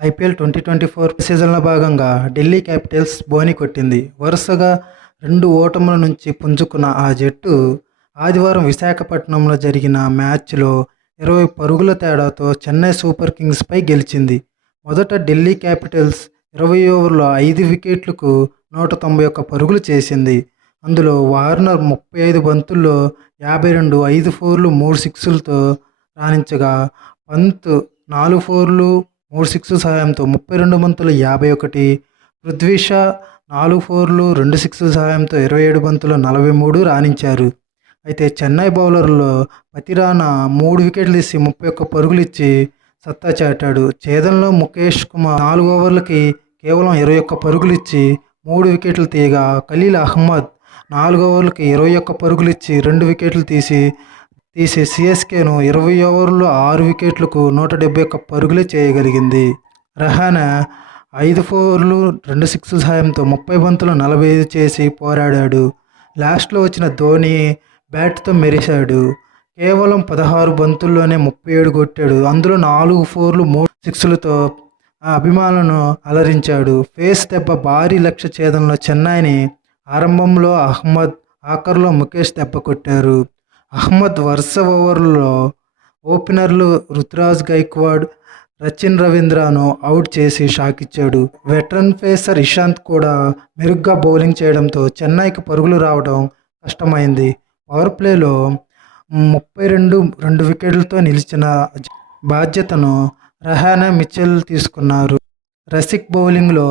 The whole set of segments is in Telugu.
ఐపీఎల్ 2024 సీజన్లో భాగంగా ఢిల్లీ క్యాపిటల్స్ బోని కొట్టింది. వరుసగా 2 ఓటముల నుంచి పుంజుకున్న ఆ జట్టు ఆదివారం విశాఖపట్నంలో జరిగిన మ్యాచ్లో 20 పరుగుల తేడాతో చెన్నై సూపర్ కింగ్స్పై గెలిచింది. మొదట ఢిల్లీ క్యాపిటల్స్ 20 ఓవర్లలో 5 వికెట్లకు 191 పరుగులు చేసింది. అందులో వార్నర్ 35 బంతుల్లో 52, 5 ఫోర్లు 3 సిక్సులతో రాణించగా, పంత్ 4 ఫోర్లు 3 సిక్సుల సహాయంతో 32 బంతులు 51, పృథ్వీ షా 4 ఫోర్లు 2 సిక్సుల సహాయంతో 27 బంతులు 43 రాణించారు. అయితే చెన్నై బౌలర్లలో పతిరానా 3 వికెట్లు తీసి 31 పరుగులు ఇచ్చి సత్తా చాటాడు. ఛేదనలో ముఖేష్ కుమార్ 4 ఓవర్లకి కేవలం 21 పరుగులు ఇచ్చి 3 వికెట్లు తీయగా, ఖలీల్ అహ్మద్ 4 ఓవర్లకి 21 పరుగులు ఇచ్చి 2 వికెట్లు తీసి సిఎస్కేను 20 ఓవర్లలో 6 వికెట్లకు 171 పరుగులే చేయగలిగింది. రహానె 5 ఫోర్లు 2 సిక్సుల సహాయంతో 30 బంతులు 45 చేసి పోరాడాడు. లాస్ట్లో వచ్చిన ధోని బ్యాట్తో మెరిశాడు. కేవలం 16 బంతుల్లోనే 37 కొట్టాడు. అందులో 4 ఫోర్లు 3 సిక్సులతో అభిమానులను అలరించాడు. ఫేస్ దెబ్బ భారీ లక్ష్య ఛేదనలో చెన్నైని ఆరంభంలో అహ్మద్, ఆఖరులో ముఖేష్ దెబ్బ కొట్టారు. అహ్మద్ వరుస ఓవర్లలో ఓపెనర్లు రుతురాజ్ గైక్వాడ్, రచిన్ రవీంద్రను అవుట్ చేసి షాకిచ్చాడు. వెటరన్ పేసర్ ఇషాంత్ కూడా మెరుగ్గా బౌలింగ్ చేయడంతో చెన్నైకి పరుగులు రావడం కష్టమైంది. పవర్ ప్లేలో 32 వికెట్లతో నిలిచిన బాధ్యతను రహానె, మిచెల్ తీసుకున్నారు. రసిక్ బౌలింగ్లో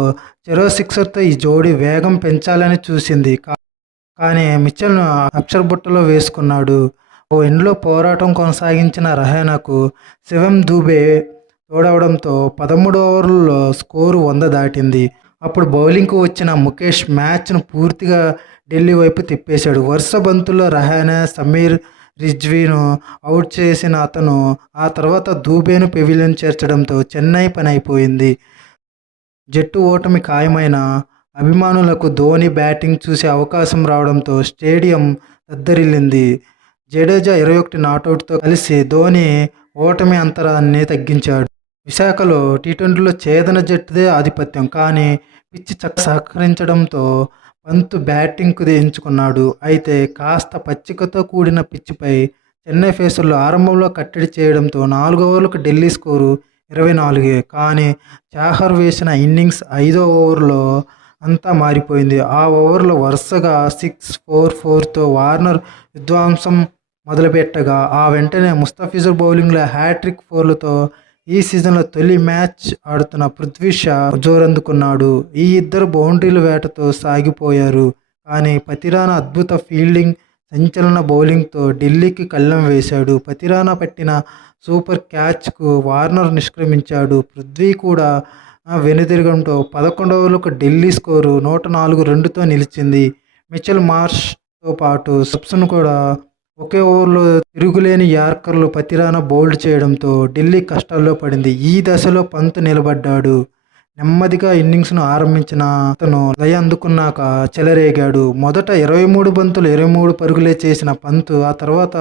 చెరో సిక్సర్తో ఈ జోడీ వేగం పెంచాలని చూసింది. కానీ మిచెల్ను అక్షరబుట్టలో వేసుకున్నాడు. ఓ ఎండ్లో పోరాటం కొనసాగించిన రహానెకు శివం దూబే తోడవడంతో 13 ఓవర్లలో స్కోరు 100 దాటింది. అప్పుడు బౌలింగ్కు వచ్చిన ముఖేష్ మ్యాచ్ను పూర్తిగా ఢిల్లీ వైపు తిప్పేశాడు. వరుస బంతుల్లో రహానె, సమీర్ రిజ్వీను అవుట్ చేసిన అతను ఆ తర్వాత దూబేను పెవిలియన్ చేర్చడంతో చెన్నై పని అయిపోయింది. జట్టు ఓటమి ఖాయమైన అభిమానులకు ధోని బ్యాటింగ్ చూసే అవకాశం రావడంతో స్టేడియం దద్దరిల్లింది. జడేజా 21 నాటౌట్తో కలిసి ధోని ఓటమి అంతరాన్ని తగ్గించాడు. విశాఖలో టీ20లో ఛేదన జట్టుదే ఆధిపత్యం. కానీ పిచ్ సహకరించడంతో పంత్ బ్యాటింగ్కు ఎంచుకున్నాడు. అయితే కాస్త పచ్చికతో కూడిన పిచ్చిపై చెన్నై పేసర్లు ఆరంభంలో కట్టడి చేయడంతో 4 ఓవర్లకు ఢిల్లీ స్కోరు 24. కానీ చాహర్ వేసిన ఇన్నింగ్స్ 5వ ఓవర్లో అంతా మారిపోయింది. ఆ ఓవర్లో వరుసగా 6, 4, 4తో వార్నర్ విధ్వంసం మొదలుపెట్టగా, ఆ వెంటనే ముస్తఫిజుర్ బౌలింగ్లో హ్యాట్రిక్ 4లతో ఈ సీజన్లో తొలి మ్యాచ్ ఆడుతున్న పృథ్వీ షా జోరందుకున్నాడు. ఈ ఇద్దరు బౌండరీల వేటతో సాగిపోయారు. కానీ పతిరానా అద్భుత ఫీల్డింగ్, సంచలన బౌలింగ్తో ఢిల్లీకి కళ్ళెం వేశాడు. పతిరానా పట్టిన సూపర్ క్యాచ్కు వార్నర్ నిష్క్రమించాడు. పృథ్వీ కూడా వెనుదిరగడంతో 11 ఓవర్లకు ఢిల్లీ స్కోరు 104-2తో నిలిచింది. మిచెల్ మార్ష్తో పాటు సబ్స్ను కూడా ఒకే ఓవర్లో తిరుగులేని యార్కర్లు పతిరానా బౌల్డ్ చేయడంతో ఢిల్లీ కష్టాల్లో పడింది. ఈ దశలో పంత్ నిలబడ్డాడు. నెమ్మదిగా ఇన్నింగ్స్ను ఆరంభించిన అతను లయ అందుకున్నాక చెలరేగాడు. మొదట 23 బంతులు 23 పరుగులే చేసిన పంత్ ఆ తర్వాత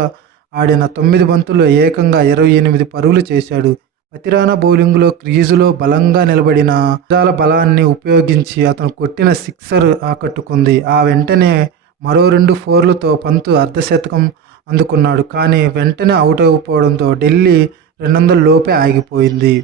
ఆడిన 9 బంతుల్లో ఏకంగా 28 పరుగులు చేశాడు. పతిరానా బౌలింగ్లో క్రీజులో బలంగా నిలబడిన భుజాల బలాన్ని ఉపయోగించి అతను కొట్టిన సిక్సర్ ఆకట్టుకుంది. ఆ వెంటనే మరో 2 ఫోర్లతో పంత్ అర్ధశతకం అందుకున్నాడు. కానీ వెంటనే అవుట్ అయిపోవడంతో ఢిల్లీ 200 లోపే ఆగిపోయింది.